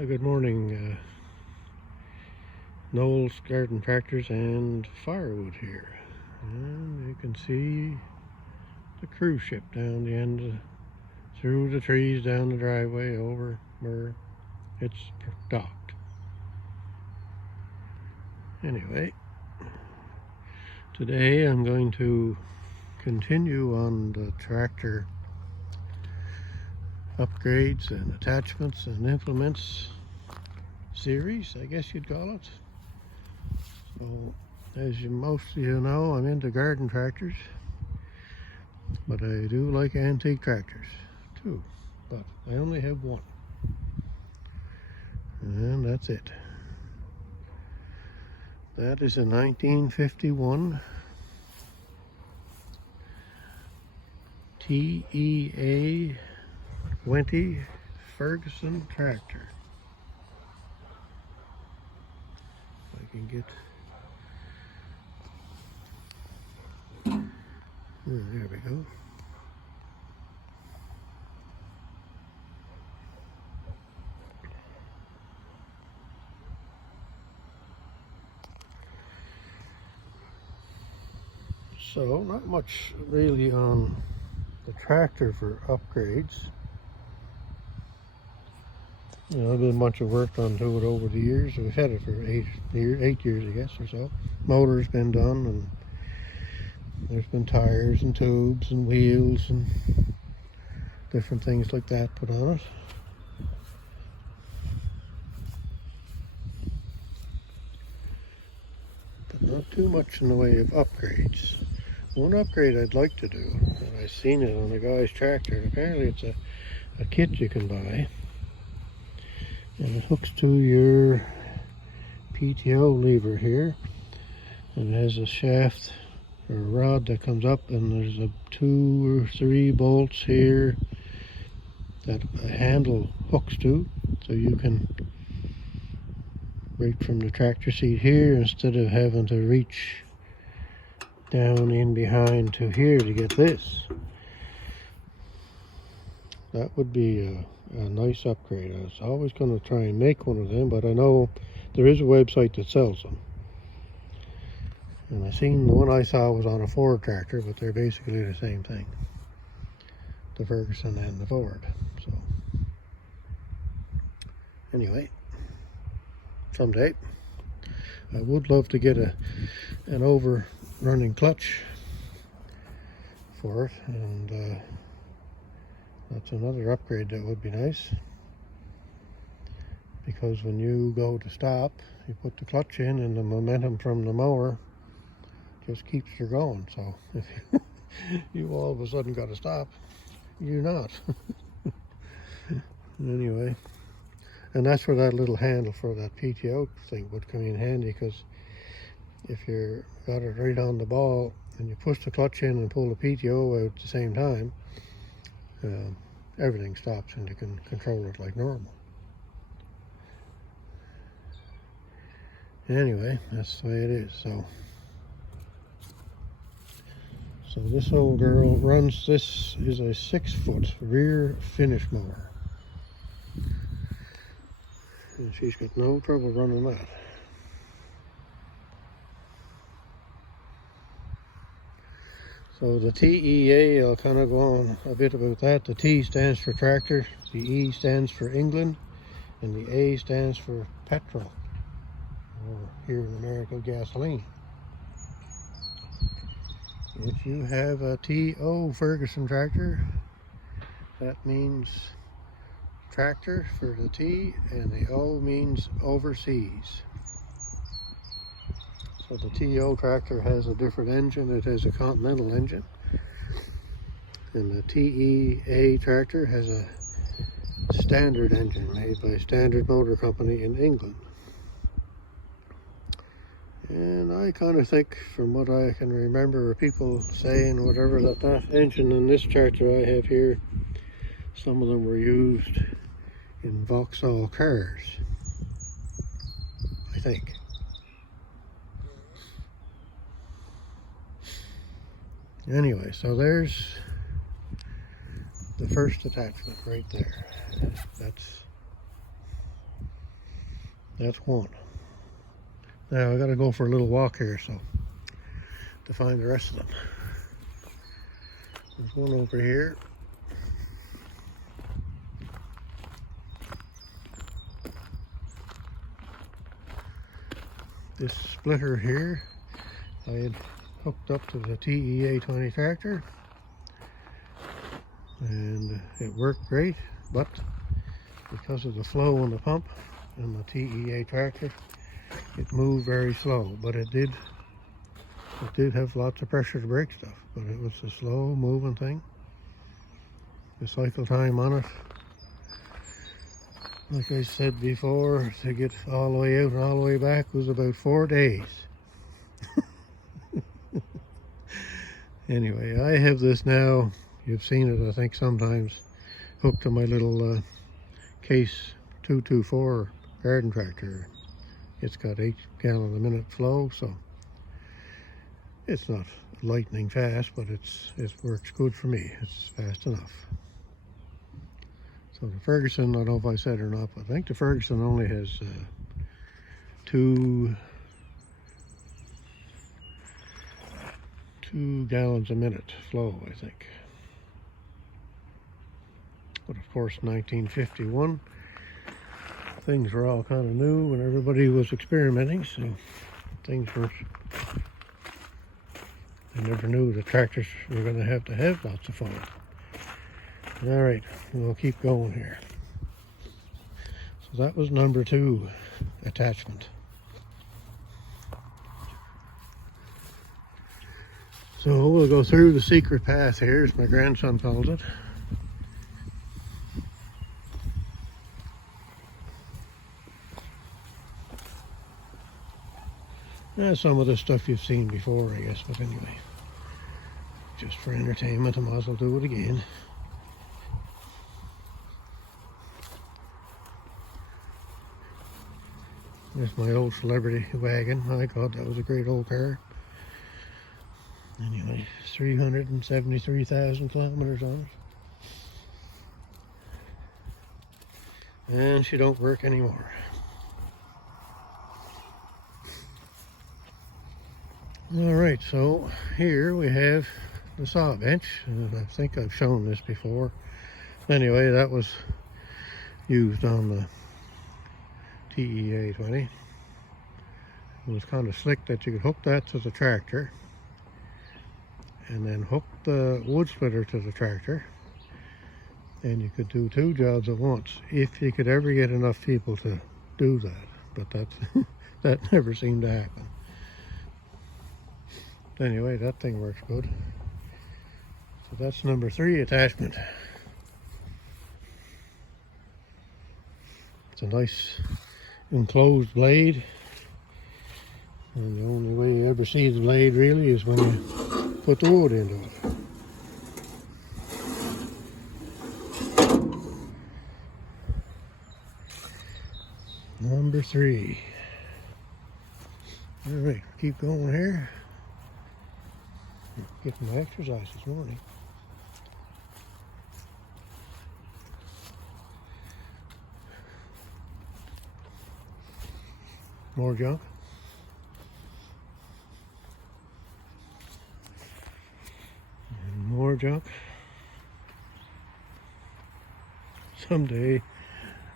Good morning, Noel's Garden Tractors and Firewood here. And you can see the cruise ship down the end, through the trees, down the driveway, over where it's docked. Anyway, today I'm going to continue on the tractor upgrades and attachments and implements series, I guess you'd call it. So, as most of you know, I'm into garden tractors, but I do like antique tractors too, but I only have one, and that's it. That is a 1951 TEA20 Ferguson tractor. If I can get, there we go. So not much really on the tractor for upgrades. You know, I've been a bunch of work onto it over the years. We've had it for 8 years, I guess, or so. Motor's been done, and there's been tires and tubes and wheels and different things like that put on it. But not too much in the way of upgrades. One upgrade I'd like to do, and I've seen it on a guy's tractor. Apparently it's a kit you can buy, and it hooks to your PTO lever here, and it has a shaft or a rod that comes up, and there's 2 or 3 bolts here that a handle hooks to, so you can right from the tractor seat here, instead of having to reach down in behind to here to get this. That would be a nice upgrade. I was always going to try and make one of them, but I know there is a website that sells them. And I seen the one I saw was on a Ford tractor, but they're basically the same thing. The Ferguson and the Ford. So anyway, someday I would love to get an overrunning clutch for it, and that's another upgrade that would be nice, because when you go to stop, you put the clutch in, and the momentum from the mower just keeps her going. So if you all of a sudden got to stop, you're not. Anyway, and that's where that little handle for that PTO thing would come in handy, because if you're got it right on the ball and you push the clutch in and pull the PTO out at the same time, everything stops and you can control it like normal. Anyway, that's the way it is. So this old girl runs, this is a 6-foot rear finish mower, and she's got no trouble running that. So the TEA, I'll kind of go on a bit about that. The T stands for tractor, the E stands for England, and the A stands for petrol, or here in America, gasoline. If you have a TO Ferguson tractor, that means tractor for the T, and the O means overseas. So the TO tractor has a different engine. It has a Continental engine, and the TEA tractor has a standard engine made by Standard Motor Company in England. And I kind of think, from what I can remember people saying, whatever, that engine in this tractor I have here, some of them were used in Vauxhall cars, I think. Anyway, so there's the first attachment right there. That's That's one. Now I gotta go for a little walk here, so to find the rest of them. There's one over here. This splitter here, I had hooked up to the TEA20 tractor, and it worked great, but because of the flow on the pump and the TEA tractor, it moved very slow. But it did have lots of pressure to brake stuff, but it was a slow moving thing. The cycle time on it, like I said before, to get all the way out and all the way back was about 4 days. Anyway, I have this now, you've seen it I think sometimes, hooked to my little Case 224 garden tractor. It's got 8 gallon a minute flow, so it's not lightning fast, but it works good for me. It's fast enough. So the Ferguson, I don't know if I said or not, but I think the Ferguson only has 2 gallons a minute flow, I think. But of course, 1951, things were all kind of new and everybody was experimenting, so things were, I never knew the tractors were going to have lots of fun. All right, we'll keep going here. So that was number 2 attachment. So we'll go through the secret path here, as my grandson calls it. Some of the stuff you've seen before, I guess, but anyway, just for entertainment, I might as well do it again. There's my old celebrity wagon. My God, that was a great old car. Anyway, 373,000 kilometers on it. And she don't work anymore. All right, so here we have the saw bench. I think I've shown this before. Anyway, that was used on the TEA20. It was kind of slick that you could hook that to the tractor and then hook the wood splitter to the tractor, and you could do 2 jobs at once if you could ever get enough people to do that, but that never seemed to happen. Anyway, that thing works good. So that's number 3 attachment. It's a nice enclosed blade, and the only way you ever see the blade really is when you put the wood into it. Number 3. All right, keep going here. Getting my exercise this morning. More junk. And more junk. Someday,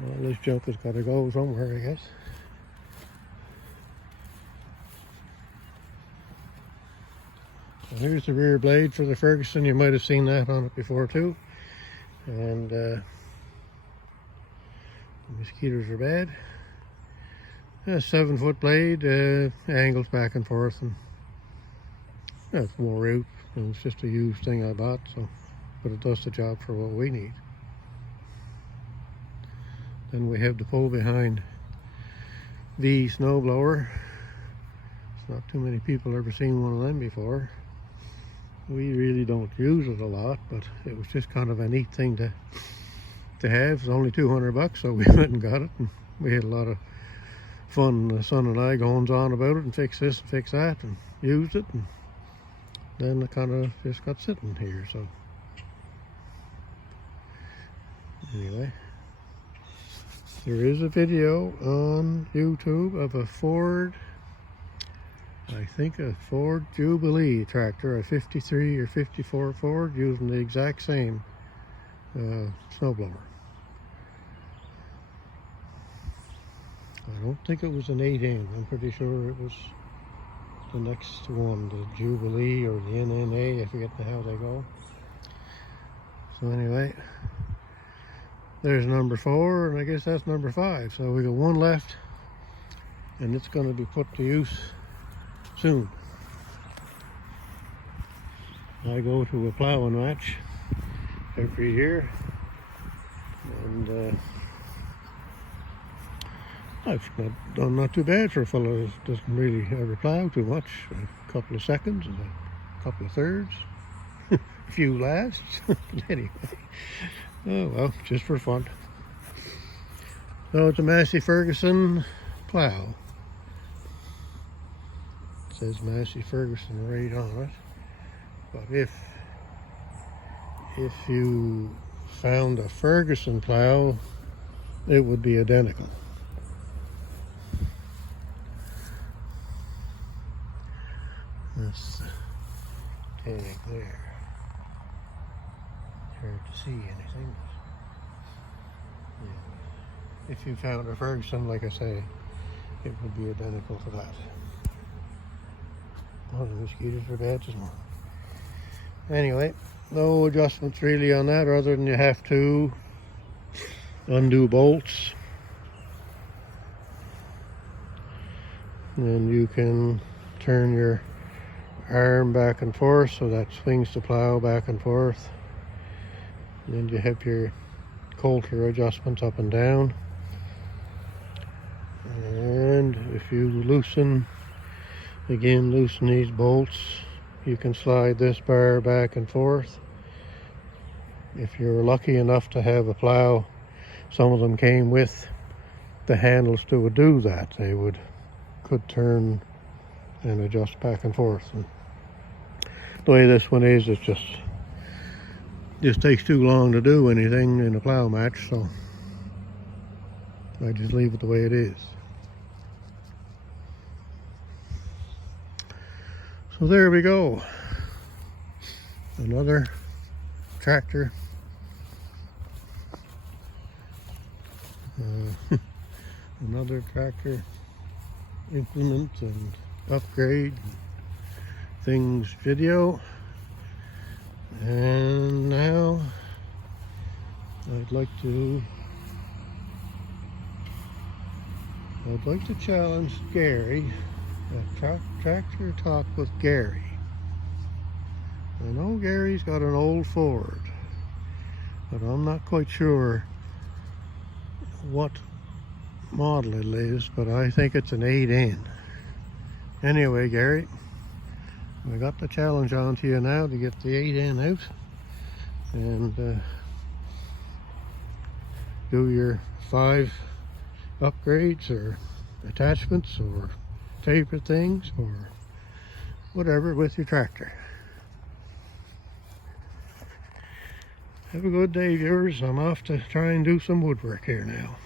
all this junk has got to go somewhere, I guess. So here's the rear blade for the Ferguson. You might have seen that on it before too. And the mosquitoes are bad. A 7-foot blade, angles back and forth, and that's more out. It's just a used thing I bought, so, but it does the job for what we need. Then we have the pull behind the snowblower. It's not too many people ever seen one of them before. We really don't use it a lot, but it was just kind of a neat thing to have. It's only $200, so we went and got it, and we had a lot of fun, the son and I, going on about it and fix this and fix that, and used it, and then it kind of just got sitting here. So There is a video on YouTube of a Ford, I think a Ford Jubilee tractor, a 53 or 54 Ford, using the exact same snowblower. I don't think it was an 8N. I'm pretty sure it was the next one, the Jubilee or the NNA, I forget how they go. So anyway, there's number 4, and I guess that's number 5. So we got one left, and it's going to be put to use soon. I go to a plowing match every year, and I've done not too bad for a fellow who doesn't really ever plow too much. A couple of seconds and a couple of thirds, a few lasts. But anyway, oh well, just for fun. So it's a Massey Ferguson plow. It says Massey Ferguson right on it. But if you found a Ferguson plow, it would be identical. That's the tag there. Hard to see anything. Yeah. If you found a Ferguson, like I say, it would be identical to that. Oh, the mosquitoes are bad as well. Anyway, no adjustments really on that, other than you have to undo bolts. And you can turn your arm back and forth so that swings the plow back and forth. And then you have your coulter adjustments up and down. And if you loosen these bolts, you can slide this bar back and forth. If you're lucky enough to have a plow, some of them came with the handles to do that. They could turn and adjust back and forth. And the way this one is, it just takes too long to do anything in a plow match, so I just leave it the way it is. So there we go. Another tractor. Another tractor implement and upgrade things video. And now I'd like to challenge Gary, a tractor talk with Gary. I know Gary's got an old Ford, but I'm not quite sure what model it is, but I think it's an 8N. Anyway, Gary, I got the challenge on to you now to get the 8N out and do your 5 upgrades or attachments or favorite things or whatever with your tractor. Have a good day, viewers. I'm off to try and do some woodwork here now.